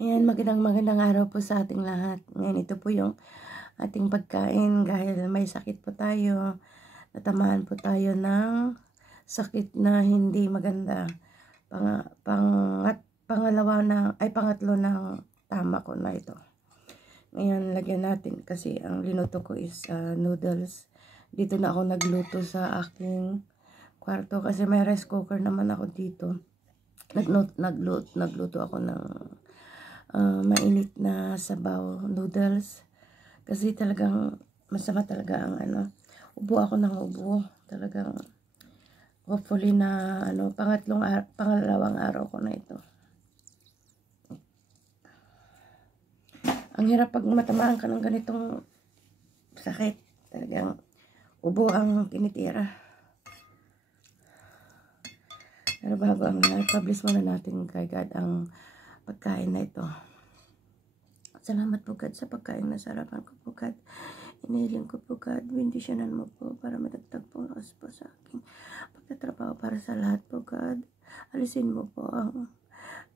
Ayan, magandang araw po sa ating lahat. Ngayon, ito po yung ating pagkain dahil may sakit po tayo. Natamaan po tayo ng sakit na hindi maganda. Pangatlo ng tama ko na ito. Ngayon, lagyan natin kasi ang linuto ko is noodles. Dito na ako nagluto sa aking kwarto kasi may rice cooker naman ako dito. Nagluto ako ng mainit na sabaw noodles kasi talagang masama talaga ang ubo ako ng ubo talagang. Hopefully na pangalawang araw ko na ito. Ang hirap pag matamaan ka ng ganitong sakit, talagang ubo ang tinitira. Pero bago ang lahat, publish muna natin kay God ang pagkain na ito. Salamat po God sa pagkain na sarapan ko po God. Inihiling ko po God, bendisyonan mo po para matagtag po lakas po sa aking pagtatrabaho para sa lahat po God. Alisin mo po ang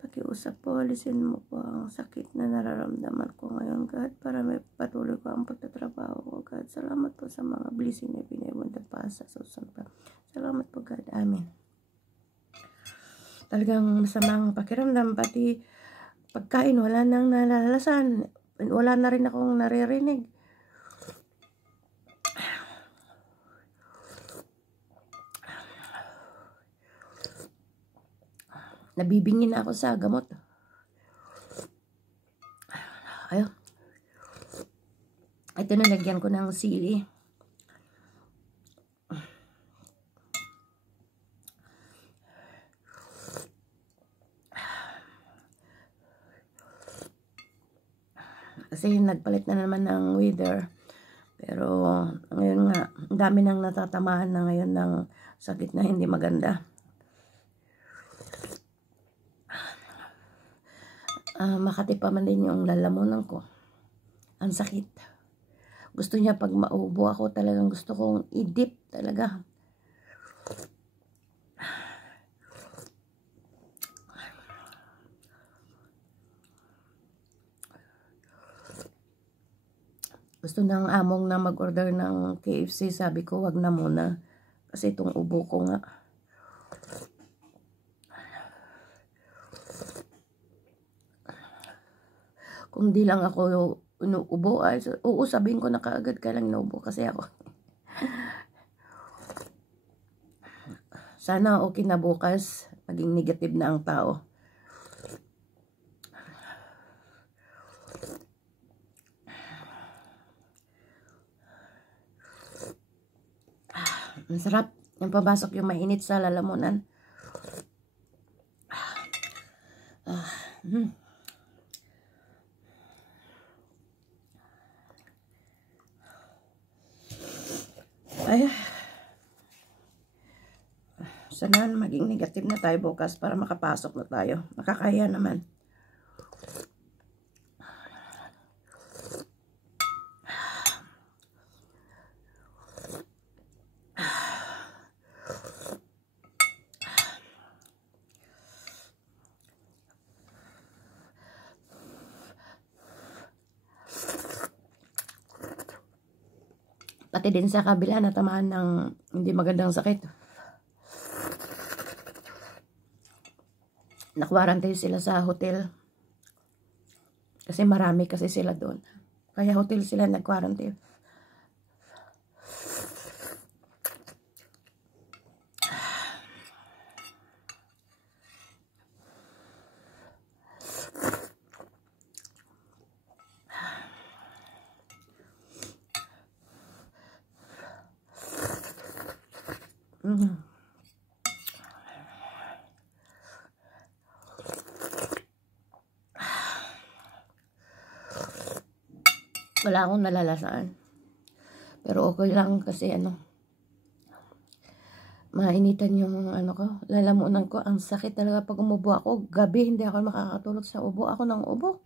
pakiusap po, alisin mo po ang sakit na nararamdaman ko ngayon God para may patuloy ko ang pagtatrabaho ko God. Salamat po sa mga blessing na pinibunta pa sa susunod pa. Salamat po God, amen. Talagang masamang pakiramdam, pati pagkain wala nang nalalasan, wala na rin akong naririnig. Nabibingin na ako sa gamot. Ayun. Ito na, lagyan ko ng sili. Kasi nagpalit na naman ng weather. Pero ngayon nga, ang dami nang natatamaan na ngayon ng sakit na hindi maganda. Makati pa man din yung lalamunan ko. Ang sakit. Gusto niya pag maubo ako, talagang gusto kong i-dip talaga. Gusto ng among na mag-order ng KFC, sabi ko wag na muna. Kasi itong ubo ko nga. Kung di lang ako inuubo, ay sabihin ko na kaagad kailang inuubo kasi ako. Sana okay na bukas, maging negative na ang tao. Ang sarap. Yung pabasok yung mainit sa lalamunan. Ay. Sana maging negative na tayo bukas para makapasok na tayo. Makakaya naman. Pati din sa kabila natamaan ng hindi magandang sakit. Nakwarantay sila sa hotel. Kasi marami kasi sila doon. Kaya hotel sila nag-quarantine. Wala akong nalalasaan. Pero okay lang kasi mainitan yung ko, lalamunan ko. Ang sakit talaga pag umubo ako. Gabi hindi ako makakatulog sa ubo. Ako ng ubo.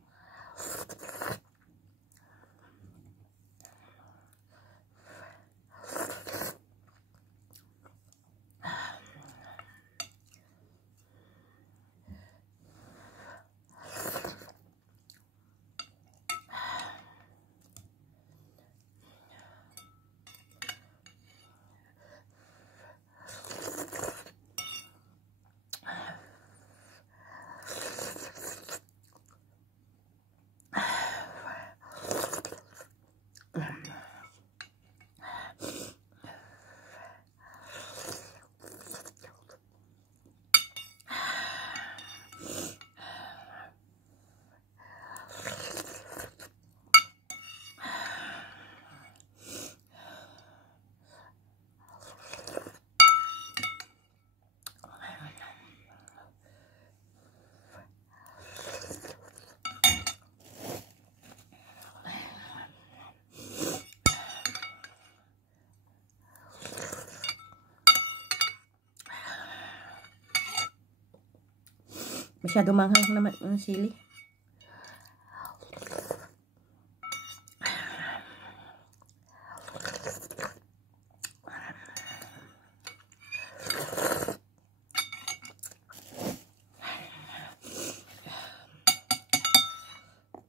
Masyado manghang naman ang sili.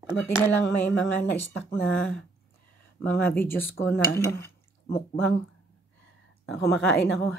Buti na lang may mga na-stock na mga videos ko na mukbang. Kumakain ako.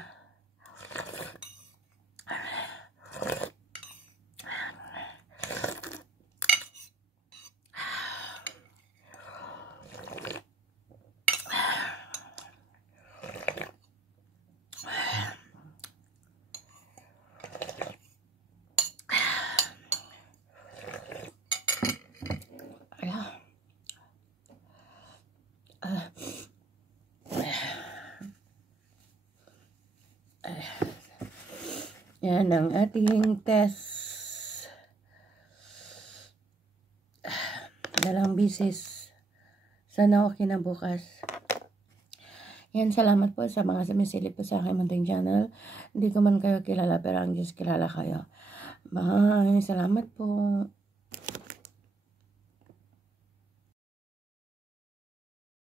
Yan ang ating test. Dalang bisis. Sana okay na bukas. Yan, salamat po sa mga sumisilip po sa aking munting channel. Hindi ko man kayo kilala pero ang Diyos kilala kayo. Bye. Salamat po.